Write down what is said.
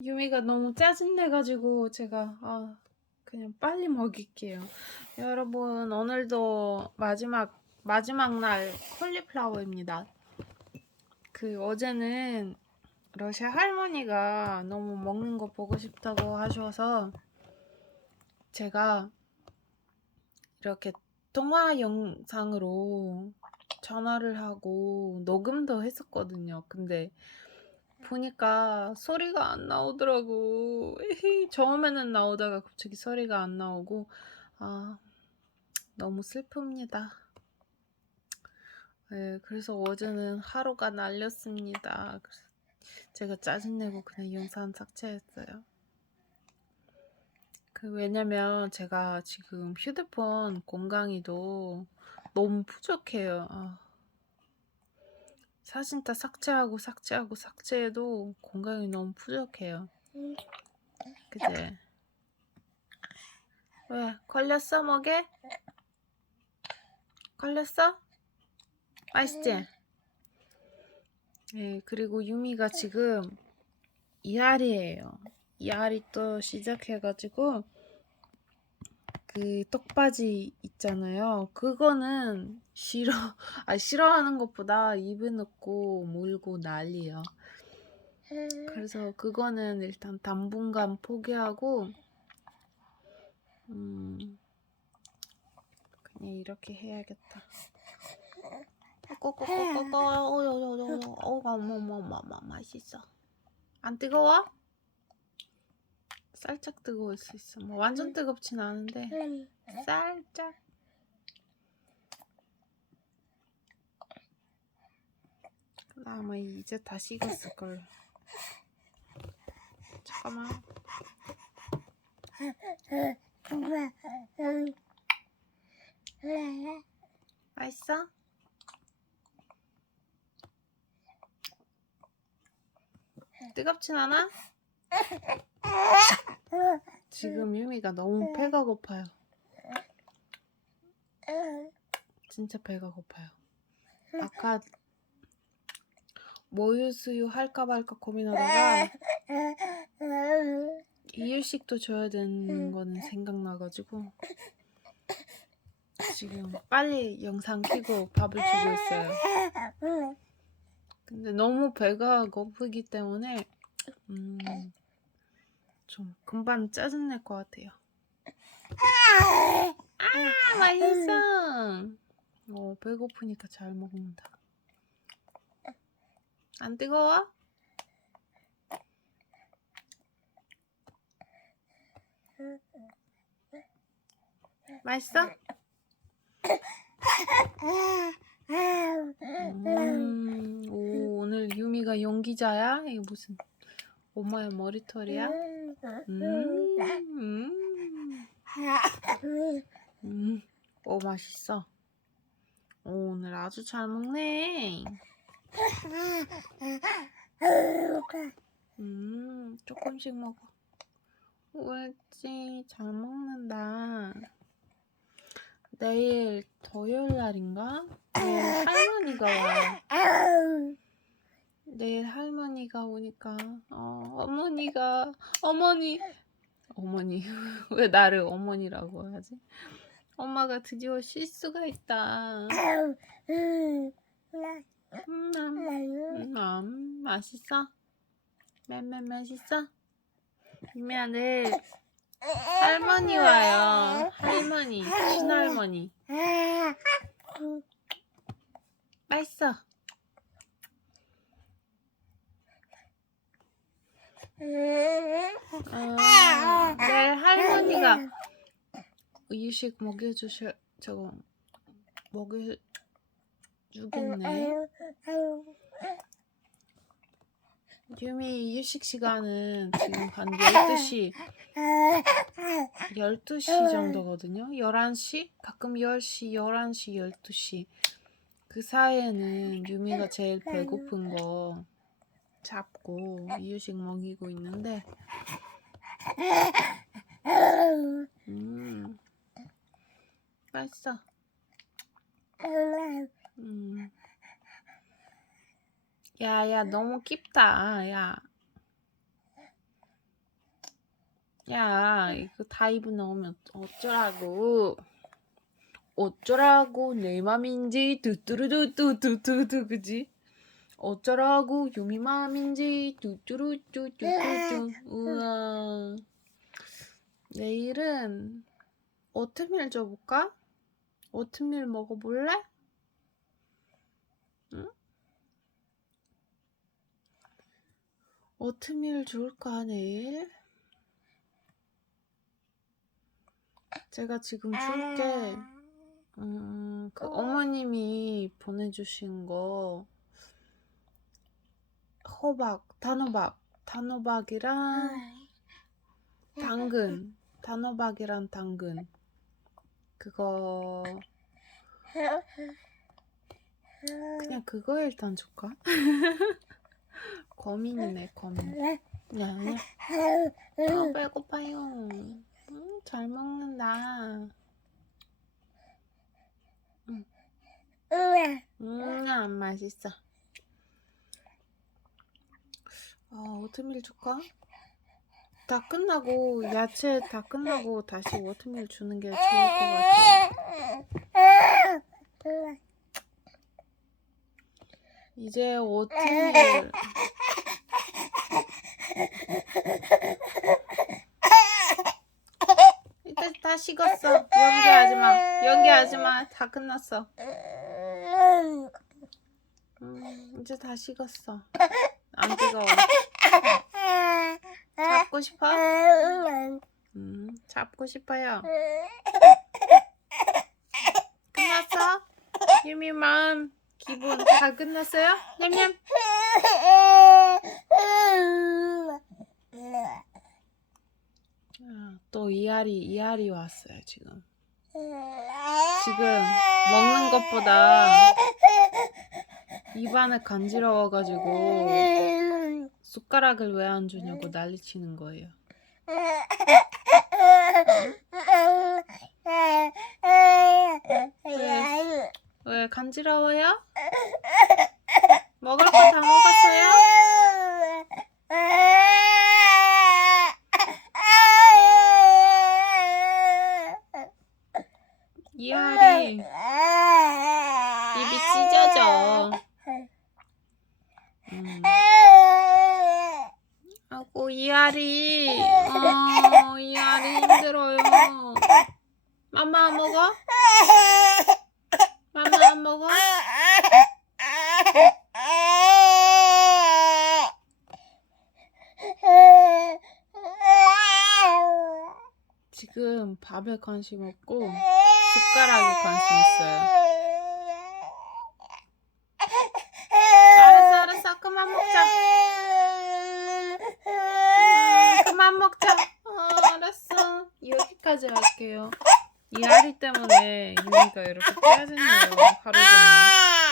유미가 너무 짜증내가지고 제가 아 그냥 빨리 먹일게요. 여러분 오늘도 마지막 마지막 날 콜리플라워입니다. 그 어제는 러시아 할머니가 너무 먹는 거 보고 싶다고 하셔서 제가 이렇게 통화 영상으로 전화를 하고 녹음도 했었거든요. 근데 보니까 소리가 안 나오더라고. 처음에는 나오다가 갑자기 소리가 안 나오고, 아, 너무 슬픕니다. 네, 그래서 어제는 하루가 날렸습니다. 그래서 제가 짜증내고 그냥 영상 삭제했어요. 그 왜냐면 제가 지금 휴대폰 공간이도 너무 부족해요. 아. 사진 다 삭제하고 삭제하고 삭제해도 공간이 너무 부족해요. 그제? 왜? 걸렸어, 먹에? 걸렸어? 맛있지? 네, 그리고 유미가 지금 이알이에요. 이알이 또 시작해가지고 그 떡바지 있잖아요. 그거는 싫어, 아 싫어하는 것보다 입에 넣고 물고 난리야. 그래서 그거는 일단 당분간 포기하고 음 그냥 이렇게 해야겠다. 꼬꼬꼬꼬꼬 어여여여 어가 어머 어머 어머 어머 맛있어. 안 뜨거워? 살짝 뜨거울 수 있어. 뭐 완전 뜨겁진 않은데 살짝. 아마 이제 다 식었을 걸. 잠깐만. 맛있어? 뜨겁진 않아? 지금 유미가 너무 배가 고파요. 진짜 배가 고파요. 아까 모유수유 할까 말까 고민하다가 이유식도 줘야 되는 거는 생각나가지고 지금 빨리 영상 켜고 밥을 주고 있어요. 근데 너무 배가 고프기 때문에 음, 좀 금방 짜증날 것 같아요. 아 맛있어. 어 배고프니까 잘 먹는다. 안 뜨거워? 맛있어? 음, 오, 오늘 유미가 연기자야? 이게 무슨 엄마의 머리털이야? 음, 음, 음, 오, 맛있어. 오, 오늘 아주 잘 먹네. 음, 조금씩 먹어. 옳지, 잘 먹는다. 내일 토요일 날인가? 내일 할머니가 와요. 내일 할머니가 오니까 어, 어머니가 어머니 어머니 왜 나를 어머니라고 하지? 엄마가 드디어 쉴 수가 있다. 음, 음, 음, 맛있어? 맨맨 맛있어? 유미야 내일 할머니 와요. 할머니, 친할머니. 맛있어. 어, 내일 할머니가 이유식 먹여주실 저거 먹여주겠네. 유미 이유식 시간은 지금 한 12시 12시 정도거든요. 11시? 가끔 10시, 11시, 12시. 그 사이에는 유미가 제일 배고픈 거 잡고 이유식 먹이고 있는데 음 맛있어. 음. 야, 야, 너무 깊다. 야. 야, 이거 다 입은 넣으면 어쩌라고. 어쩌라고 내 맘인지 뚜뚜루뚜뚜뚜뚜뚜 그지? 어쩌라고 유미 맘인지 뚜뚜루뚜뚜뚜뚜 우와. 내일은 오트밀 줘볼까? 오트밀 먹어볼래? 응? 오트밀 줄까 내일? 제가 지금 줄게. 음, 그 어머님이 보내주신 거 호박, 단호박, 단호박이랑 당근, 단호박이랑 당근 그거 그냥 그거 일단 줄까? 고민이네 고민. 야, 야, 아, 배고파요. 음, 잘 먹는다. 음, 안 맛있어. 어, 오트밀 줄까? 다 끝나고, 야채 다 끝나고 다시 오트밀 주는 게 좋을 것 같아. 이제 오트밀. 이제 다 식었어. 연기하지 마. 연기하지 마. 다 끝났어. 음, 이제 다 식었어. 안 뜨거워. 잡고 싶어? 음, 잡고 싶어요. 끝났어? 유미 마음 기분 다 끝났어요? 냠냠. 아, 또 이알이 이알이 왔어요 지금. 지금 먹는 것보다 입안에 간지러워가지고 숟가락을 왜 안 주냐고 난리 치는 거예요. 왜 간지러워요? 먹을 거 다 먹었어요? 이알이 입이 찢어져. 음. 아고 이알이 어 이알이 힘들어요. 맘마 안 먹어? 맘마 안 먹어? 지금 밥에 관심 없고 숟가락에 관심 있어요. 알았어 알았어 그만 먹자. 음, 그만 먹자. 어, 알았어. 여기까지 할게요. 이 아리 때문에 유미가 이렇게 짜증나요. 하루 종일.